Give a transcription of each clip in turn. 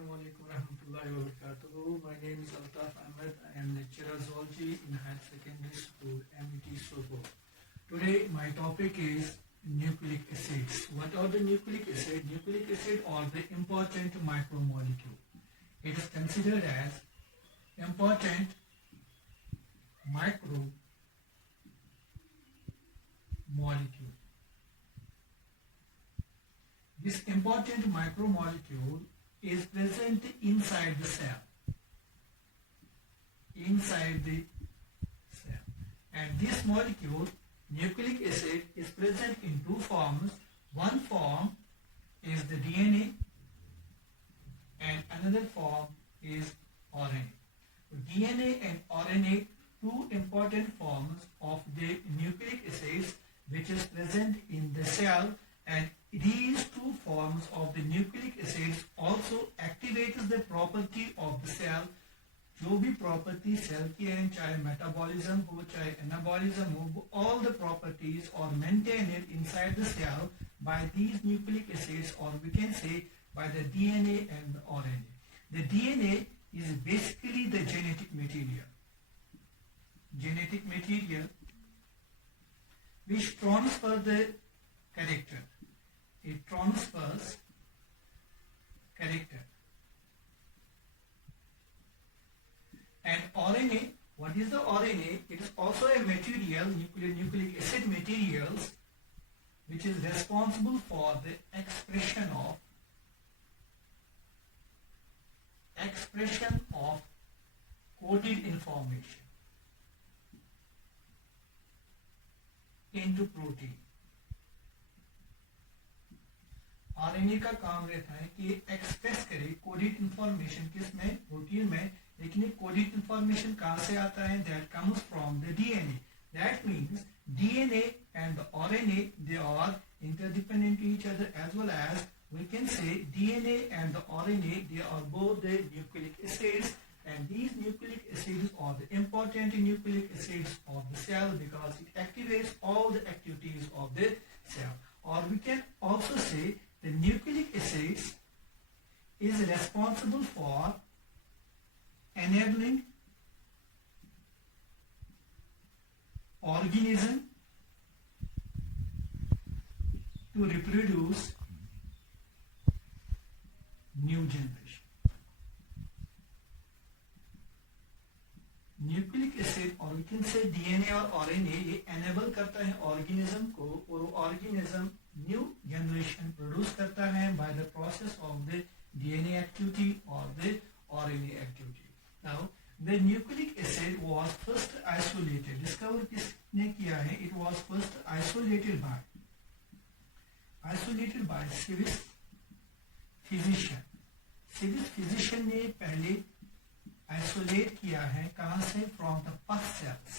Assalamualaikum warahmatullahi wabarakatuh. My name is Altaf Ahmed. I am lecturer zoology in Higher Secondary School, MET Sobo. Today my topic is nucleic acids. What are the nucleic acids? Nucleic acids are the important micromolecule. It is considered as important micromolecule. This important micromolecule is present inside the cell. And this molecule, nucleic acid, is present in two forms. One form is the DNA and another form is RNA. DNA and RNA, two important forms of the nucleic acids which is present in the cell, and these two forms of the nucleic acids also activates the property of the cell. जो भी property cell की है, चाहे metabolism हो चाहे anabolism हो, all the properties are maintained inside the cell by these nucleic acids, or we can say by the DNA and the RNA. The DNA is basically the genetic material which transfer the character. It transfers character. And RNA, what is the RNA? It is also a material, nucleic acid materials, which is responsible for the expression of coded information into protein. RNA का काम रहता है कि express करे coded information किसमें, protein में. लेकिन coded information कहां से आता है? That comes from the DNA. That means DNA and the RNA, they are interdependent to each other, as well as we can say DNA and the RNA, they are both the nucleic acids, and these nucleic acids are the important nucleic acids of the cell because it activates all the activities of the cell. Or we can also say the nucleic acids is responsible for enabling organism to reproduce new generation. Nucleic acid, और we can से DNA और RNA, ये enable करता है organism को, और organism new generation produce करता है by the process of the DNA activity और the RNA activity. Now the nucleic acid was first isolated. Discover किसने किया है? It was first isolated by Swiss physician. Swiss physician ने पहले isolate किया है. कहां से? From the pus cells.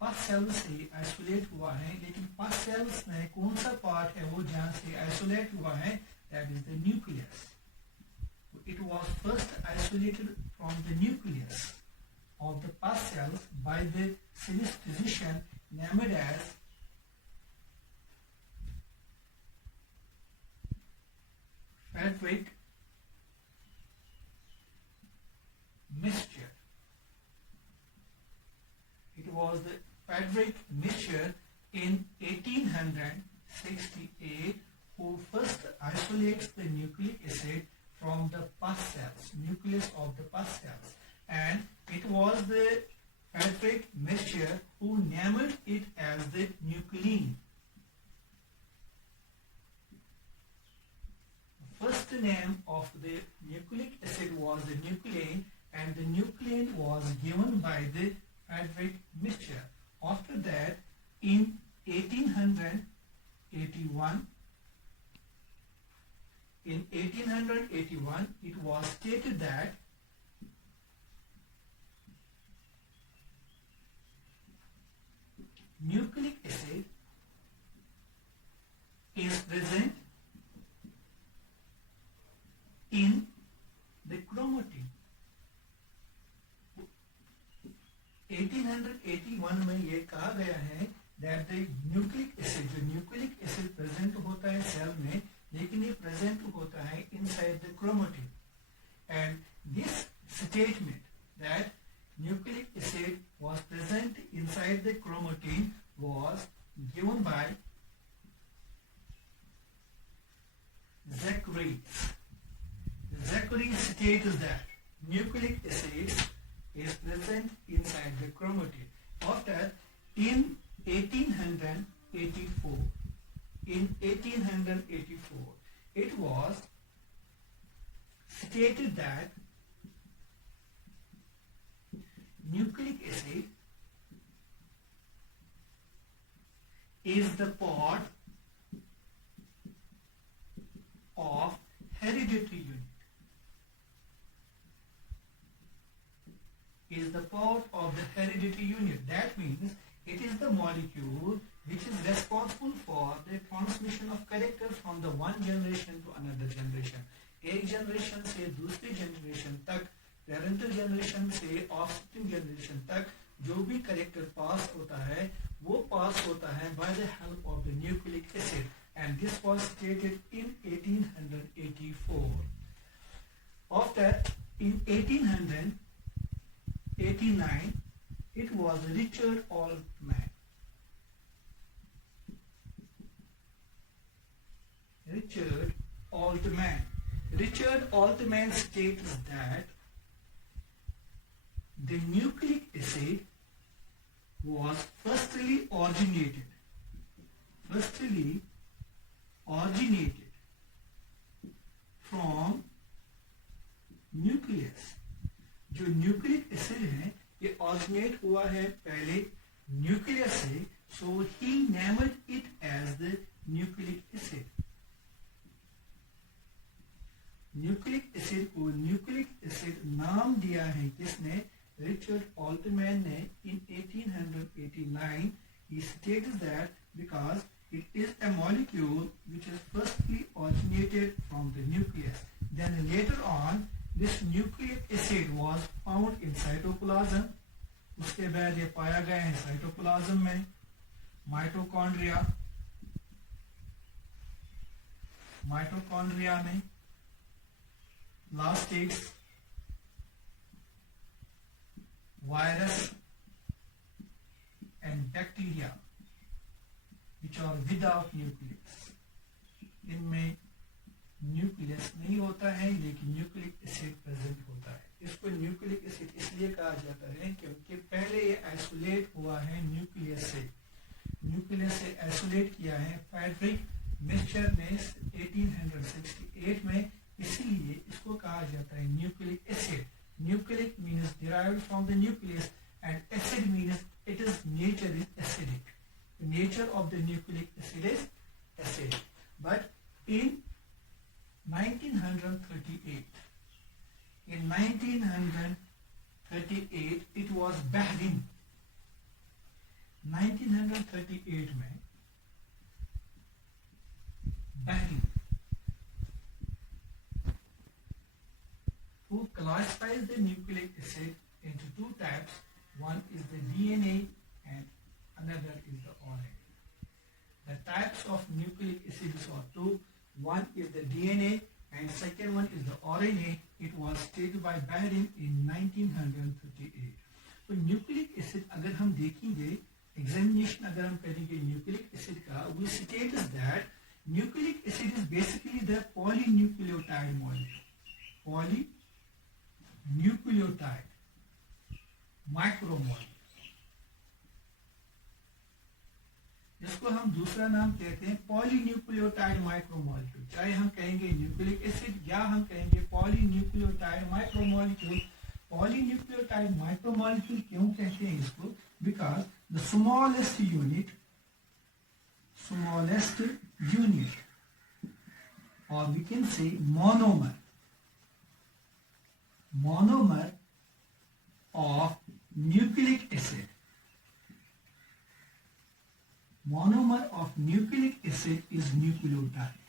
Pus cells से आइसोलेट हुआ है. लेकिन पस सेल्स में कौन सा पार्ट है वो जहां से आइसोलेट हुआ है? That is the nucleus. It was first isolated from the nucleus of the pus cells by the Swiss physician named as Friedrich Miescher. It was the Friedrich Miescher in 1868 who first isolates the nucleic acid from the pus cells, nucleus of the pus cells, and it was the Friedrich Miescher who named it as the nuclein. First name of the nucleic acid was the nuclein, and the nuclein was given by the Friedrich Miescher. After that, in 1881, it was stated that nucleic acid is present in the chromatin. 1881 में ये कहा गया है that the nucleic acid, जो nucleic acid present होता है cell में, लेकिन ये प्रेजेंट होता है inside the chromatin. And this statement that nucleic acid was present inside the chromatin was given by Zacharias. Zacharias states that nucleic acid is present inside the chromatin. After in 1884, it was stated that nucleic acid is the part of hereditary unit. Is the part of the hereditary unit. That means it is the molecule which is responsible for the transmission of character from the one generation to another generation. एक generation से दूसरी generation तक, parental generation से offspring generation तक जो भी character पास होता है वो पास होता है by the help of the nucleic acid. And this was stated in 1884. After in 1889 it was Richard Altman. Richard Altman states that the nucleic acid was firstly originated from nucleus. जो nucleic acid है ये originate हुआ है पहले nucleus से. So he named it as the nucleic acid. Nucleic acid को nucleic acid नाम दिया है किसने? रिचर्ड ऑल्टमैन ने. इन 1889 he stated that because it is a molecule which is firstly originated from the nucleus. Then later on this nucleic acid was found in cytoplasm. उसके बाद ये पाया गया है साइटोप्लाज्म में, माइटोकॉन्ड्रिया में, plastids, virus and bacteria which are without nucleus. इनमें nucleus नहीं होता है लेकिन न्यूक्लिक एसिड प्रेजेंट होता है. इसको न्यूक्लिक एसिड इसलिए कहा जाता है क्योंकि पहले ये आइसोलेट हुआ है न्यूक्लियस से आइसोलेट किया है फ्रेडरिक मिक्सचर ने 1868 में. इसीलिए इसको कहा जाता है nucleic acid. Nucleic means derived from the nucleus and acid means it is nature is acidic. The nature of the nucleic acid is acid. But in 1938 it was Bahrain. 1938 में Bahrain who classifies the nucleic acid into two types. One is the DNA and another is the RNA. The types of nucleic acids are two. One is the DNA and second one is the RNA. It was stated by Bahrain in 1938. तो nucleic acid अगर हम देखेंगे, examination अगर हम करेंगे nucleic acid का, we state that nucleic acid is basically the polynucleotide molecule. Polynucleotide macromolecule. जिसको हम दूसरा नाम कहते हैं पॉलीन्यूक्लियोटाइड माइक्रोमोलिक्यूल. चाहे हम कहेंगे न्यूक्लिक एसिड या हम कहेंगे पॉलीन्यूक्लियोटाइड माइक्रोमोलिक्यूल. पॉलीन्यूक्लियोटाइड माइक्रोमोलिक्यूल क्यों कहते हैं इसको? Because the smallest unit or we can say monomer of nucleic acid. Monomer of nucleic acid is nucleotide.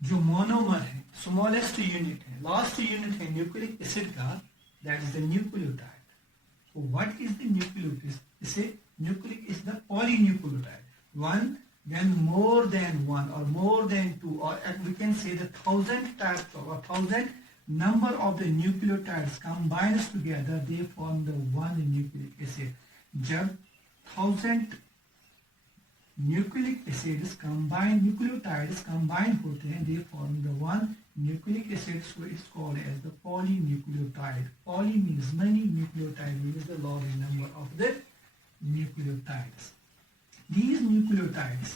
जो मोनोमर है, स्मॉलेस्ट यूनिट है, लास्ट यूनिट है न्यूक्लिक एसिड का, that is the nucleotide. What is the nucleotide? इसे nucleic is the polynucleotide. One then more than one or more than two, or we can say the 1,000 types or 1,000 number of the nucleotides combines together, they form the one nucleic acid. जब 1,000 nucleic acids combine, nucleotides combine होते हैं, they form the one nucleic acid, so it's called as the polynucleotide. Poly means many, nucleotide means the large number of the nucleotides. These nucleotides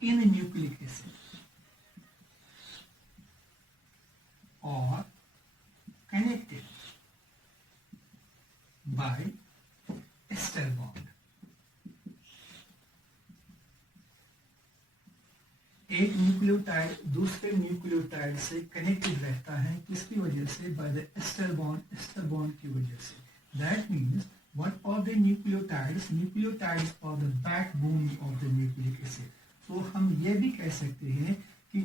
in a nucleic acid are connected by ester bond. एक nucleotide दूसरे nucleotide से connected रहता है, किसकी वजह से? By the ester bond की वजह से. That means what are the nucleotides? Nucleotides are the backbone of the nucleic acid. So हम ये भी कह सकते हैं कि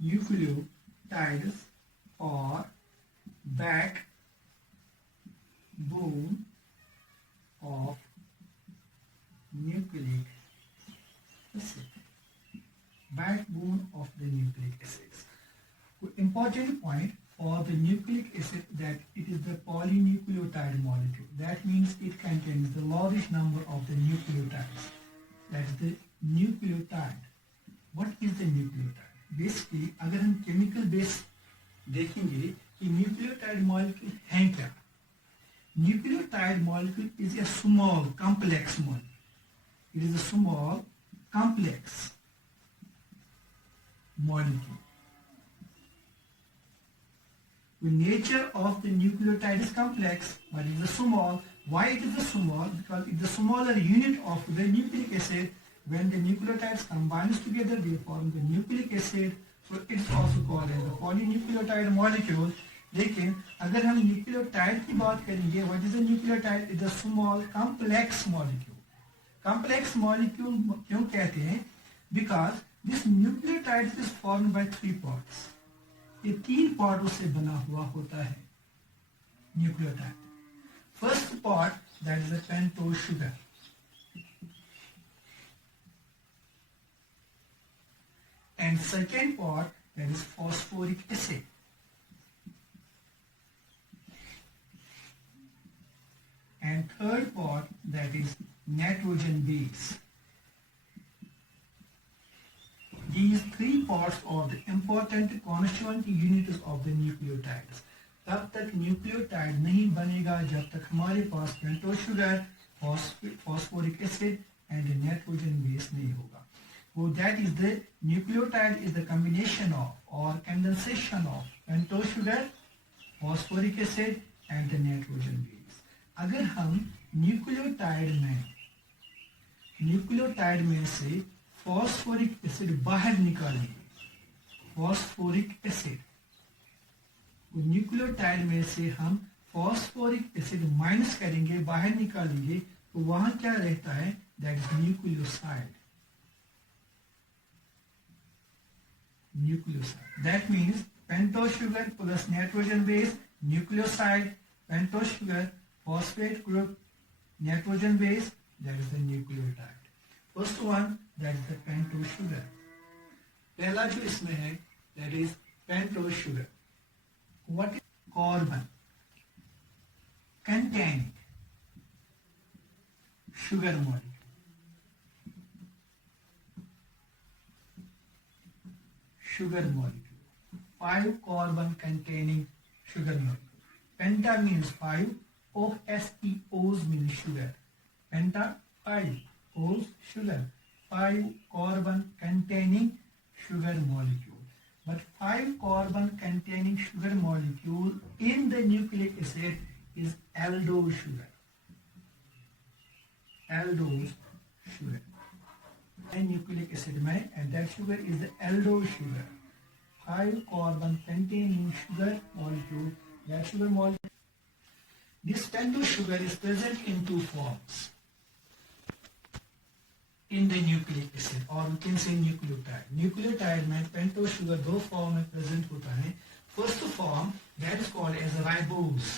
nucleotides are backbone of nucleic acid. Backbone of the nucleic acids. Important point for the nucleic acid that it is the polynucleotide molecule. That means it contains the largest number of the nucleotides. That's the nucleotide. What is the nucleotide? Basically, अगर हम chemical base देखेंगे कि nucleotide molecule है क्या? Nucleotide molecule is a small complex molecule. It is a small complex molecule. The nature of the nucleotide is complex, but it is small. Why it is small? Because it is the smaller unit of the nucleic acid. When the nucleotides combine together, they form the nucleic acid. So it is also called as the polynucleotide molecule. लेकिन अगर हम nucleotide की बात करेंगे, what is the nucleotide? It is a small complex molecule. Complex molecule क्यों कहते हैं? Because this nucleotide is formed by 3 parts. ये 3 पार्टों से बना हुआ होता है nucleotide. First part that is the pentose sugar. And second part that is phosphoric acid. And third part that is nitrogen base. These 3 parts are the important constituent units of the nucleotides. तब तक nucleotide नहीं बनेगा जब तक हमारे पास pentose sugar, phosphoric acid and nitrogen base नहीं होगा. वो that is the nucleotide is the combination of और condensation of pentose sugar, phosphoric acid and the nitrogen base. अगर हम न्यूक्लियोटाइड में से फॉस्फोरिक एसिड बाहर निकालेंगे, फॉस्फोरिक एसिड न्यूक्लियोटाइड में से हम फॉस्फोरिक एसिड माइनस करेंगे, बाहर निकालेंगे, तो वहां क्या रहता है? That is nucleoside. That means pentose sugar plus nitrogen base, nucleoside, pentose sugar, phosphate group, nitrogen base, that is the nucleotide. First one that is the pentose sugar. पहला जो इसमें है that is pentose sugar. What is carbon containing sugar molecule. Sugar molecule. 5 carbon containing sugar molecule. Penta means 5. OS means sugar. Penta 5. O's sugar. 5 carbon containing sugar molecule. But 5 carbon containing sugar molecule in the nucleic acid is aldose sugar. Aldose sugar. And nucleic acid में, and that sugar is the aldose sugar. 5 carbon containing sugar molecule. That sugar molecule. This pentose sugar is present in 2 forms in the nucleic acid, or we can say nucleotide. Nucleotide में pentose sugar 2 form में present होता है. First form that is called as ribose.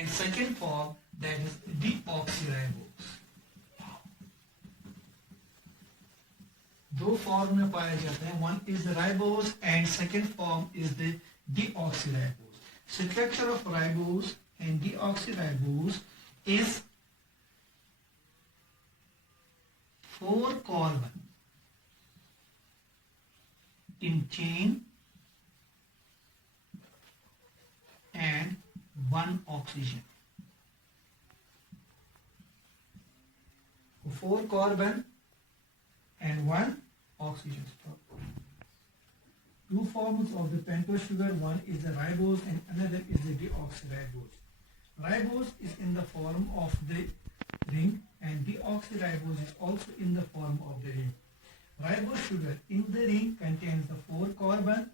and second form, that is deoxyribose. दो form में पाए जाते हैं. One is the ribose and second form is the deoxyribose. Structure of ribose and deoxyribose is 4 carbon in chain and 1 oxygen. 4 carbon and 1 oxygen. Two forms of the pentose sugar, one is the ribose and another is the deoxyribose. Ribose is in the form of the ring and deoxyribose is also in the form of the ring. Ribose sugar in the ring contains the 4 carbon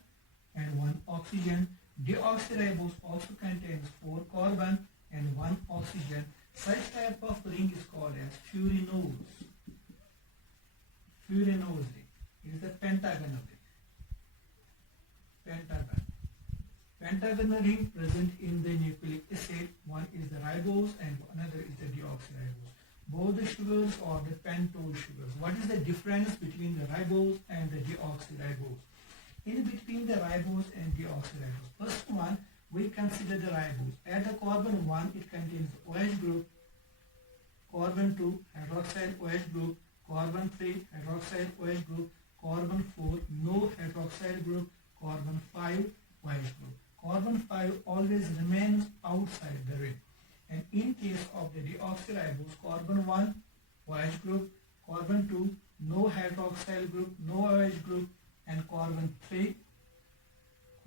and 1 oxygen. Deoxyribose also contains 4 carbon and 1 oxygen. Such type of ring is called as furanose. Furanose ring. It is a pentagonal ring. Pentagonal ring present in the nucleic acid. One is the ribose and another is the deoxyribose. Both the sugars are the pentose sugars. What is the difference between the ribose and the deoxyribose? In between the ribose and deoxyribose, first one we consider the ribose. At the carbon 1 it contains OH group, carbon 2 hydroxyl OH group, carbon 3 hydroxyl OH group, carbon 4 no hydroxyl group, carbon 5 OH group. Carbon 5 always remains outside the ring. And in case of the deoxyribose, carbon 1 OH group, carbon 2 no hydroxyl group, no OH group, and carbon 3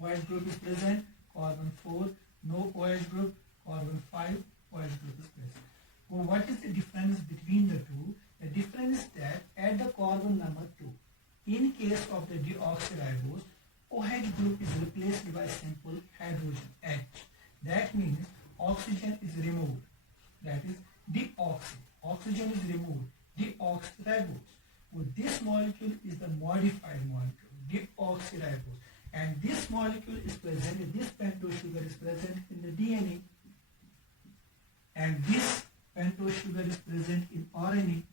OH group is present, carbon 4 no OH group, carbon 5 OH group is present. Well, what is the difference between the two? The difference is that at the carbon number 2, in case of the deoxyribose, OH group is replaced by simple hydrogen H. That means oxygen is removed. That is deoxy. Oxygen is removed. Deoxyribose. So this molecule is the modified molecule, deoxyribose. And this molecule is present, this pentose sugar is present in the DNA. And this pentose sugar is present in RNA.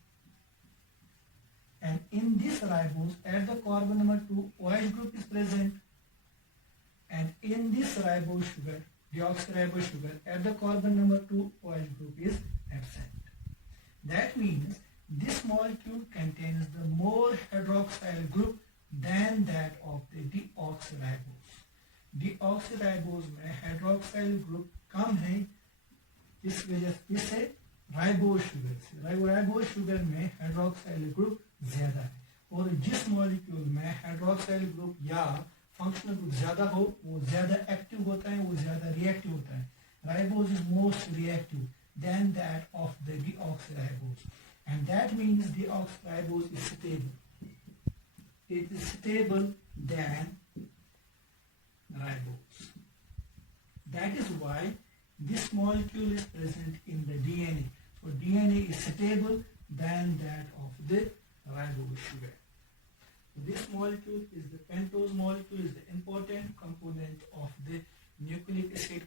And in this ribose, at the carbon number 2, OH group is present. And in this ribose sugar, deoxyribose sugar, at the carbon number 2, OH group is absent. That means this molecule contains the more hydroxyl group than that of the deoxyribose. Deoxyribose में hydroxyl group कम है, इस वजह से ribose sugar में hydroxyl group ज्यादा है. और जिस मॉलिक्यूल में हाइड्रोक्साइल ग्रुप या फंक्शनल ग्रुप ज्यादा हो वो ज्यादा एक्टिव होता है, वो ज्यादा रिएक्टिव होता है. Ribose is most reactive than that of the deoxyribose, and that means deoxyribose is stable. It is stable than ribose. That is why this molecule is present in the DNA. So DNA is stable than that of the ribose sugar. So this molecule is the pentose molecule, is the important component of the nucleic acid